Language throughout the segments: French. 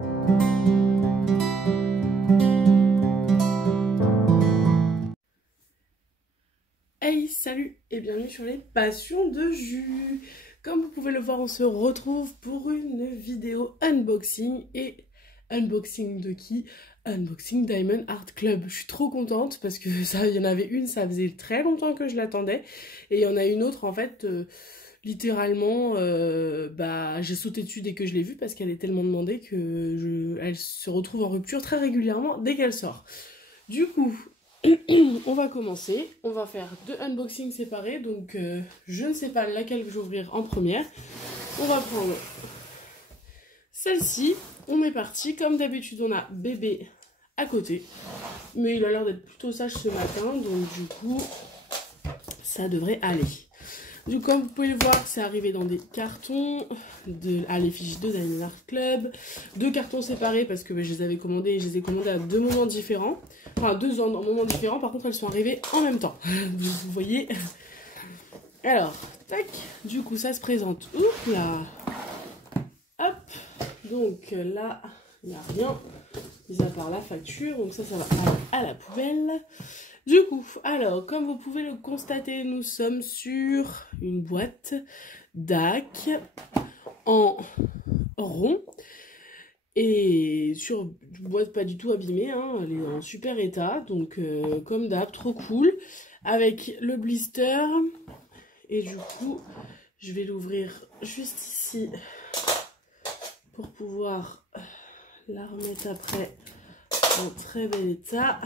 Hey, salut et bienvenue sur les passions de jus. Comme vous pouvez le voir, on se retrouve pour une vidéo unboxing. Et unboxing de qui? Unboxing Diamond Art Club. Je suis trop contente parce que ça, il y en avait une, ça faisait très longtemps que je l'attendais. Et il y en a une autre, en fait, littéralement, j'ai sauté dessus dès que je l'ai vue parce qu'elle est tellement demandée que elle se retrouve en rupture très régulièrement dès qu'elle sort. Du coup, on va commencer, on va faire deux unboxings séparés, donc je ne sais pas laquelle je vais ouvrir en première. On va prendre celle-ci, on est parti, comme d'habitude on a bébé à côté, mais il a l'air d'être plutôt sage ce matin, donc du coup ça devrait aller. Du coup, comme vous pouvez le voir, c'est arrivé dans des cartons à l'effigie de Diamond Art Club. Deux cartons séparés parce que je les avais commandés et je les ai commandés à deux moments différents. Enfin, deux en moments différents. Par contre, elles sont arrivées en même temps. Vous voyez. Alors, tac. Du coup, ça se présente. Oups là. Hop. Donc là, il n'y a rien. Mis à part la facture. Donc ça va à la poubelle. Du coup, alors, comme vous pouvez le constater, nous sommes sur une boîte DAC en rond et sur une boîte pas du tout abîmée, hein, elle est en super état, donc comme d'hab, trop cool, avec le blister. Et du coup, je vais l'ouvrir juste ici pour pouvoir la remettre après en très bel état.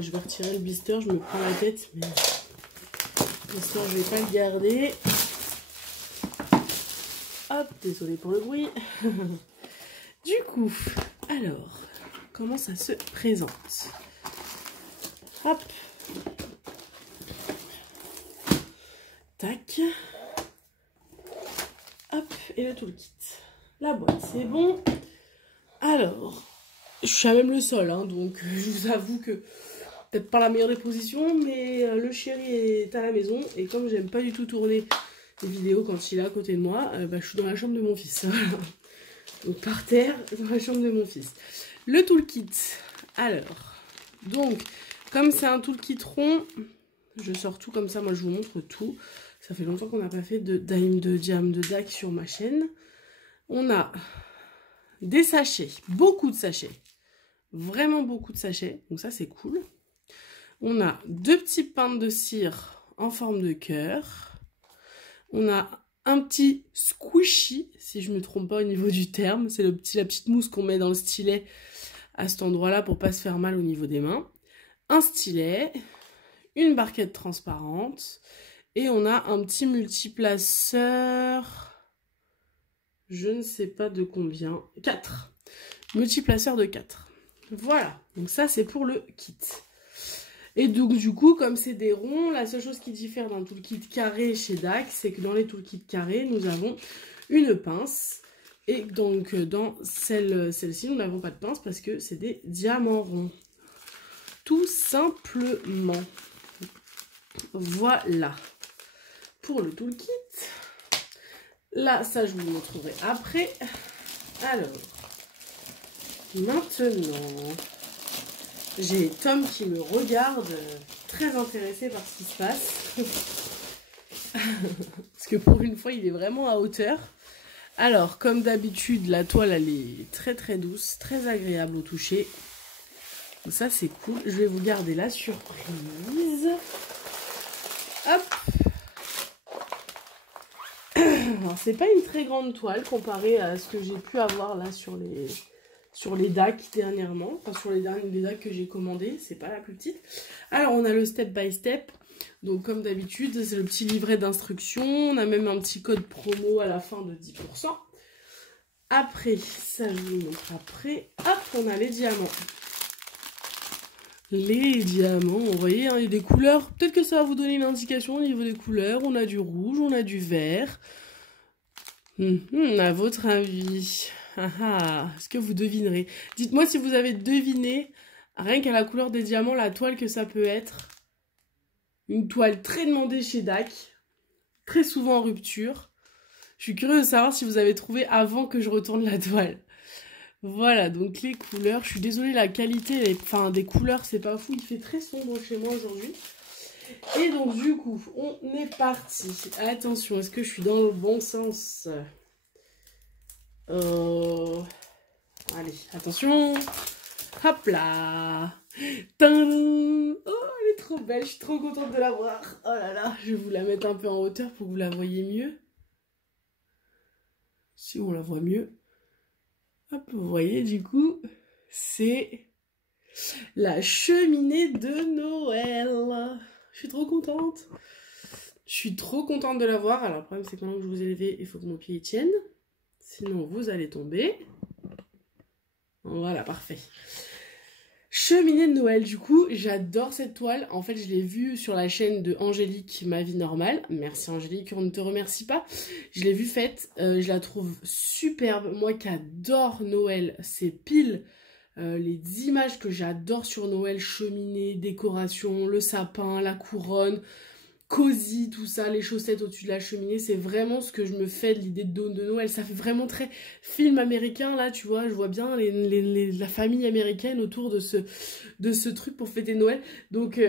Je vais retirer le blister, je me prends la tête, mais le blister je vais pas le garder. Hop, désolé pour le bruit. Du coup, alors, comment ça se présente? Hop. Tac. Hop, et le toolkit. La boîte, c'est bon. Alors, je suis à même le sol, hein, donc je vous avoue que peut-être pas la meilleure des positions, mais le chéri est à la maison et comme j'aime pas du tout tourner les vidéos quand il est à côté de moi, je suis dans la chambre de mon fils. Donc par terre, dans la chambre de mon fils. Le toolkit. Alors, donc, comme c'est un toolkit rond, je sors tout comme ça, moi je vous montre tout. Ça fait longtemps qu'on n'a pas fait de DAC sur ma chaîne. On a des sachets, beaucoup de sachets. Vraiment beaucoup de sachets, donc ça c'est cool. On a deux petits pains de cire en forme de cœur. On a un petit squishy, si je ne me trompe pas au niveau du terme. C'est la petite mousse qu'on met dans le stylet à cet endroit-là pour pas se faire mal au niveau des mains. Un stylet, une barquette transparente. Et on a un petit multiplaceur, je ne sais pas de combien, 4. Multiplaceur de 4. Voilà, donc ça c'est pour le kit. Et donc du coup, comme c'est des ronds, la seule chose qui diffère d'un toolkit carré chez DAC, c'est que dans les toolkits carrés, nous avons une pince. Et donc dans celle-ci, nous n'avons pas de pince parce que c'est des diamants ronds. Tout simplement. Voilà. Pour le toolkit. Là, ça je vous le montrerai après. Alors, maintenant... J'ai Tom qui me regarde, très intéressé par ce qui se passe. Parce que pour une fois, il est vraiment à hauteur. Alors, comme d'habitude, la toile, elle est très très douce, très agréable au toucher. Donc ça, c'est cool. Je vais vous garder la surprise. Hop. Alors, c'est pas une très grande toile comparée à ce que j'ai pu avoir là sur les DAC dernièrement, enfin sur les DAC que j'ai commandés, c'est pas la plus petite. Alors on a le step by step, donc comme d'habitude c'est le petit livret d'instructions, on a même un petit code promo à la fin de 10%. Après, ça je vous montre après, hop, on a les diamants. Les diamants, vous voyez, hein, il y a des couleurs, peut-être que ça va vous donner une indication au niveau des couleurs, on a du rouge, on a du vert. À votre avis... est-ce que vous devinerez? Dites-moi si vous avez deviné, rien qu'à la couleur des diamants, la toile que ça peut être. Une toile très demandée chez DAC, très souvent en rupture. Je suis curieuse de savoir si vous avez trouvé avant que je retourne la toile. Voilà, donc les couleurs. Je suis désolée, la qualité des couleurs, c'est pas fou. Il fait très sombre chez moi aujourd'hui. Et donc, du coup, on est parti. Attention, est-ce que je suis dans le bon sens? Allez, attention. Hop là. Tadam. Oh, elle est trop belle. Je suis trop contente de la voir. Oh là là, je vais vous la mettre un peu en hauteur pour que vous la voyez mieux. Si on la voit mieux. Hop, vous voyez, du coup, c'est la cheminée de Noël. Je suis trop contente. Je suis trop contente de la voir. Alors, le problème, c'est que maintenant que je vous ai levé, il faut que mon pied y tienne. Sinon, vous allez tomber. Voilà, parfait. Cheminée de Noël, du coup, j'adore cette toile. En fait, je l'ai vue sur la chaîne de Angélique, Ma Vie Normale. Merci Angélique, on ne te remercie pas. Je l'ai vue faite, je la trouve superbe. Moi qui adore Noël, c'est pile les images que j'adore sur Noël. Cheminée, décoration, le sapin, la couronne, cosy, tout ça, les chaussettes au-dessus de la cheminée, c'est vraiment ce que je me fais de l'idée de Noël. Ça fait vraiment très film américain, là, tu vois, je vois bien la famille américaine autour de ce truc pour fêter Noël. Donc,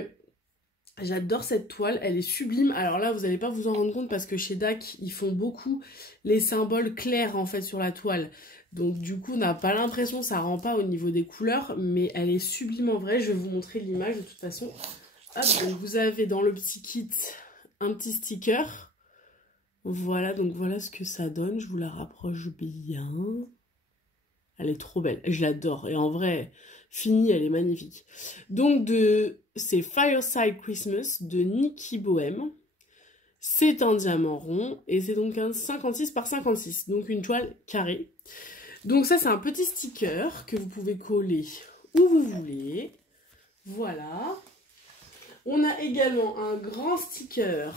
j'adore cette toile, elle est sublime. Alors là, vous n'allez pas vous en rendre compte parce que chez DAC, ils font beaucoup les symboles clairs, en fait, sur la toile. Donc, du coup, on n'a pas l'impression, ça rend pas au niveau des couleurs, mais elle est sublime en vrai. Je vais vous montrer l'image de toute façon. Hop, donc vous avez dans le petit kit un petit sticker. Voilà, donc voilà ce que ça donne. Je vous la rapproche bien. Elle est trop belle. Je l'adore. Et en vrai, finie, elle est magnifique. Donc, c'est Fireside Christmas de Nikki Bohem. C'est un diamant rond. Et c'est donc un 56 par 56. Donc, une toile carrée. Donc, ça, c'est un petit sticker que vous pouvez coller où vous voulez. Voilà. On a également un grand sticker,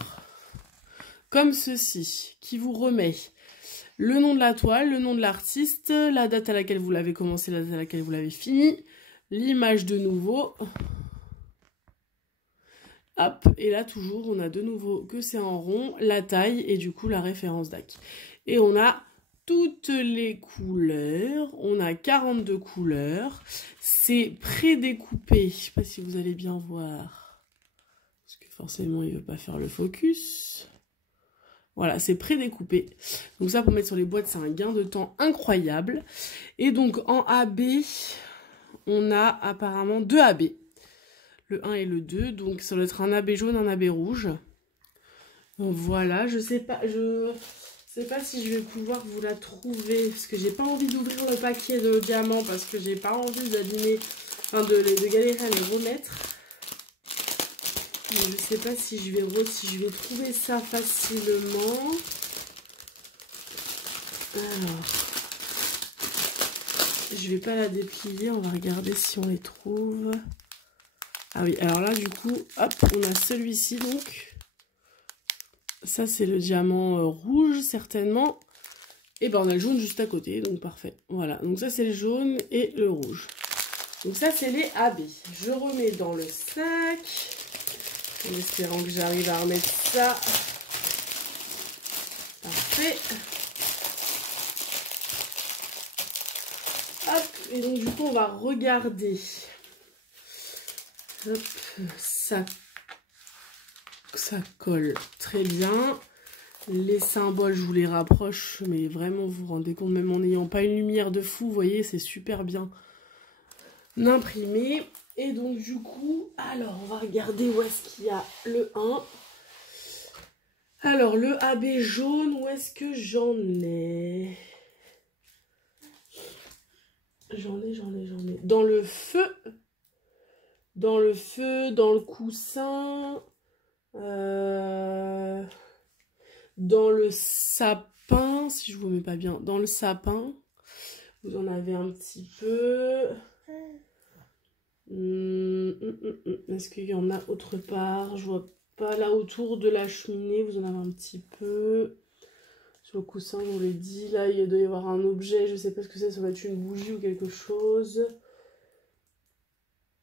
comme ceci, qui vous remet le nom de la toile, le nom de l'artiste, la date à laquelle vous l'avez commencé, la date à laquelle vous l'avez fini, l'image de nouveau. Hop, et là toujours, on a de nouveau que c'est en rond, la taille et du coup la référence DAC. Et on a toutes les couleurs, on a 42 couleurs, c'est prédécoupé, je ne sais pas si vous allez bien voir. Forcément, il ne veut pas faire le focus. Voilà, c'est prédécoupé. Donc ça, pour mettre sur les boîtes, c'est un gain de temps incroyable. Et donc, en AB, on a apparemment 2 AB. Le 1 et le 2. Donc, ça doit être un AB jaune, un AB rouge. Donc, voilà, je sais pas si je vais pouvoir vous la trouver. Parce que j'ai pas envie d'ouvrir le paquet de diamants. Parce que j'ai pas envie d'abîmer, enfin de galérer à les remettre. Mais je sais pas si je vais trouver ça facilement. Alors, je vais pas la déplier, on va regarder si on les trouve. Ah oui, alors là du coup, hop, on a celui-ci donc. Ça c'est le diamant rouge certainement. Et ben on a le jaune juste à côté, donc parfait. Voilà, donc ça c'est le jaune et le rouge. Donc ça c'est les AB. Je remets dans le sac. En espérant que j'arrive à remettre ça. Parfait. Hop, et donc du coup on va regarder. Hop, ça colle très bien. Les symboles, je vous les rapproche, mais vraiment vous vous rendez compte, même en n'ayant pas une lumière de fou, vous voyez, c'est super bien imprimé. Et donc du coup, alors on va regarder où est-ce qu'il y a le 1. Alors le AB jaune, où est-ce que j'en ai? J'en ai. Dans le feu, dans le coussin, dans le sapin, si je vous mets pas bien, dans le sapin, vous en avez un petit peu. Est-ce qu'il y en a autre part? Je vois pas. Là autour de la cheminée, vous en avez un petit peu. Sur le coussin, je vous l'ai dit. Là, il doit y avoir un objet, je sais pas ce que c'est, ça va être une bougie ou quelque chose.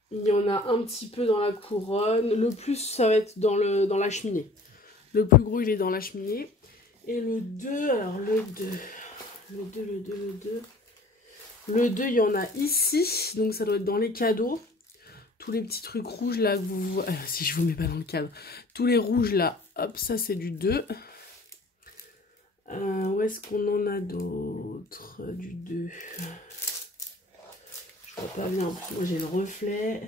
Il y en a un petit peu dans la couronne. Le plus, ça va être dans la cheminée. Le plus gros, il est dans la cheminée. Et le 2, alors le 2, il y en a ici, donc ça doit être dans les cadeaux. Tous les petits trucs rouges là que vous voyez, si je vous mets pas dans le cadre, tous les rouges là, hop, ça c'est du 2. Où est-ce qu'on en a d'autres du 2? Je vois pas bien, moi j'ai le reflet.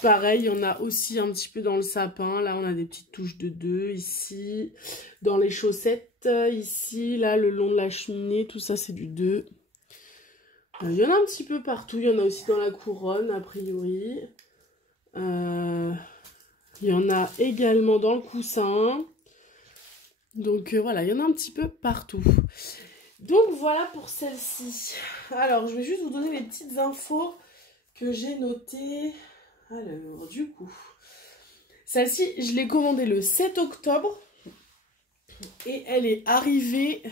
Pareil, il y en a aussi un petit peu dans le sapin. Là, on a des petites touches de 2 ici. Dans les chaussettes, ici, là, le long de la cheminée, tout ça, c'est du 2. Il y en a un petit peu partout. Il y en a aussi dans la couronne, a priori. Il y en a également dans le coussin. Donc, voilà, il y en a un petit peu partout. Donc, voilà pour celle-ci. Alors, je vais juste vous donner les petites infos que j'ai notées. Alors, du coup, celle-ci, je l'ai commandée le 7 octobre et elle est arrivée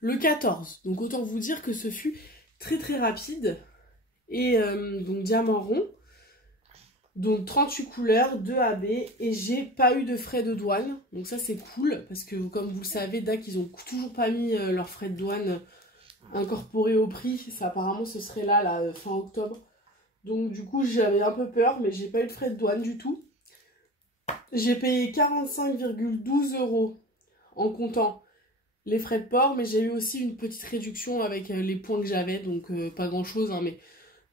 le 14. Donc, autant vous dire que ce fut très très rapide. Et donc, diamant rond. Donc, 38 couleurs, 2 AB et j'ai pas eu de frais de douane. Donc, ça, c'est cool parce que, comme vous le savez, DAC, ils ont toujours pas mis leurs frais de douane incorporés au prix. Ça, apparemment, ce serait là, fin octobre. Donc du coup j'avais un peu peur, mais j'ai pas eu de frais de douane du tout. J'ai payé 45,12 € en comptant les frais de port, mais j'ai eu aussi une petite réduction avec les points que j'avais, donc pas grand chose, hein, mais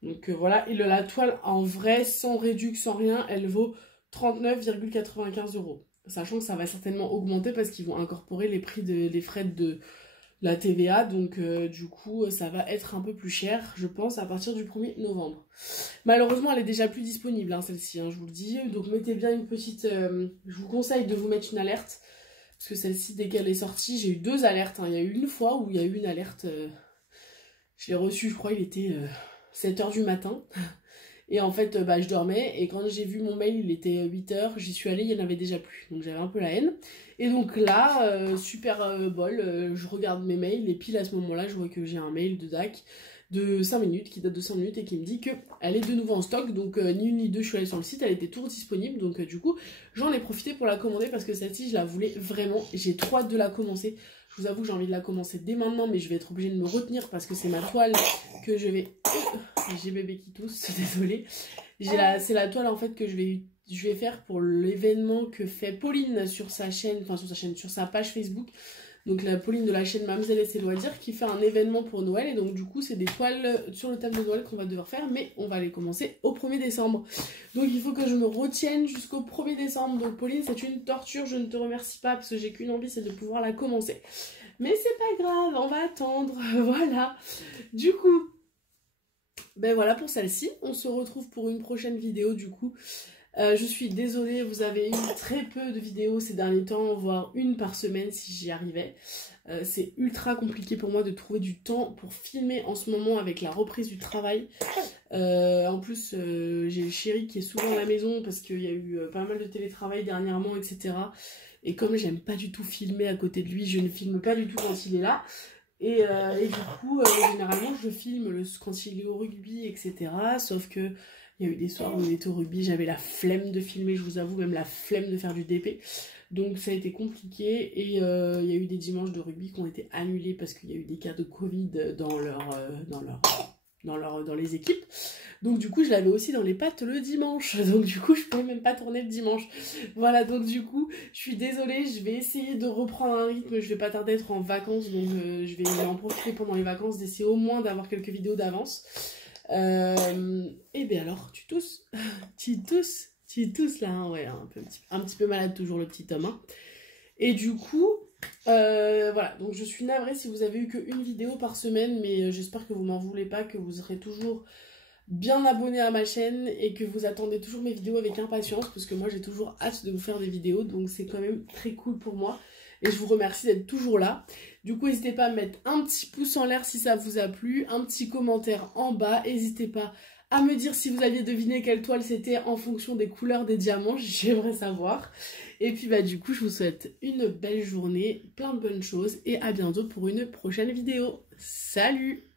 donc voilà. Et la toile en vrai, sans réduction, sans rien, elle vaut 39,95 €. Sachant que ça va certainement augmenter parce qu'ils vont incorporer les prix des frais de la TVA, donc du coup ça va être un peu plus cher, je pense, à partir du 1er novembre. Malheureusement, elle est déjà plus disponible, hein, celle-ci, hein, je vous le dis. Donc mettez bien une petite... je vous conseille de vous mettre une alerte, parce que celle-ci, dès qu'elle est sortie, j'ai eu 2 alertes. Hein. Il y a eu une fois où il y a eu une alerte, je l'ai reçue, je crois, il était 7 h du matin. Et en fait, je dormais, et quand j'ai vu mon mail, il était 8 h, j'y suis allée, il n'y en avait déjà plus. Donc j'avais un peu la haine. Et donc là, super bol, je regarde mes mails, et pile à ce moment-là, je vois que j'ai un mail de DAC de 5 minutes, qui date de 5 minutes, et qui me dit qu'elle est de nouveau en stock. Donc ni une ni deux, je suis allée sur le site, elle était toujours disponible. Donc du coup, j'en ai profité pour la commander, parce que celle-ci, je la voulais vraiment. J'ai trop hâte de la commencer. Je vous avoue que j'ai envie de la commencer dès maintenant, mais je vais être obligée de me retenir, parce que c'est ma toile que je vais... J'ai bébé qui tousse, désolée. C'est la toile en fait que je vais faire pour l'événement que fait Pauline sur sa chaîne, enfin sur sa page Facebook. Donc la Pauline de la chaîne Mamzelle et ses loisirs qui fait un événement pour Noël. Et donc du coup c'est des toiles sur le thème de Noël qu'on va devoir faire, mais on va les commencer au 1er décembre. Donc il faut que je me retienne jusqu'au 1er décembre. Donc Pauline, c'est une torture, je ne te remercie pas parce que j'ai qu'une envie, c'est de pouvoir la commencer. Mais c'est pas grave, on va attendre, voilà. Du coup... ben voilà pour celle-ci, on se retrouve pour une prochaine vidéo du coup. Je suis désolée, vous avez eu très peu de vidéos ces derniers temps, voire une par semaine si j'y arrivais. C'est ultra compliqué pour moi de trouver du temps pour filmer en ce moment avec la reprise du travail. En plus, j'ai le chéri qui est souvent à la maison parce qu'il y a eu pas mal de télétravail dernièrement, etc. Et comme j'aime pas du tout filmer à côté de lui, je ne filme pas du tout quand il est là. Et du coup, généralement, je filme quand il est au rugby, etc. Sauf que il y a eu des soirs où il était au rugby, j'avais la flemme de filmer, je vous avoue, même la flemme de faire du DP. Donc ça a été compliqué et il y a eu des dimanches de rugby qui ont été annulés parce qu'il y a eu des cas de Covid dans les équipes. Donc du coup je l'avais aussi dans les pattes le dimanche, donc du coup je pouvais même pas tourner le dimanche. Voilà, donc du coup je suis désolée, je vais essayer de reprendre un rythme, je vais pas tarder à être en vacances, donc je vais en profiter pendant les vacances d'essayer au moins d'avoir quelques vidéos d'avance. Et bien alors tu tousses, tu tousses là, hein, ouais, un petit peu malade toujours le petit homme, hein. Et du coup voilà, donc je suis navrée si vous avez eu qu'une vidéo par semaine, mais j'espère que vous m'en voulez pas, que vous serez toujours bien abonné à ma chaîne et que vous attendez toujours mes vidéos avec impatience, parce que moi j'ai toujours hâte de vous faire des vidéos, donc c'est quand même très cool pour moi et je vous remercie d'être toujours là. Du coup n'hésitez pas à mettre un petit pouce en l'air si ça vous a plu, un petit commentaire en bas, n'hésitez pas à me dire si vous aviez deviné quelle toile c'était en fonction des couleurs des diamants, j'aimerais savoir. Et puis du coup je vous souhaite une belle journée, plein de bonnes choses et à bientôt pour une prochaine vidéo. Salut!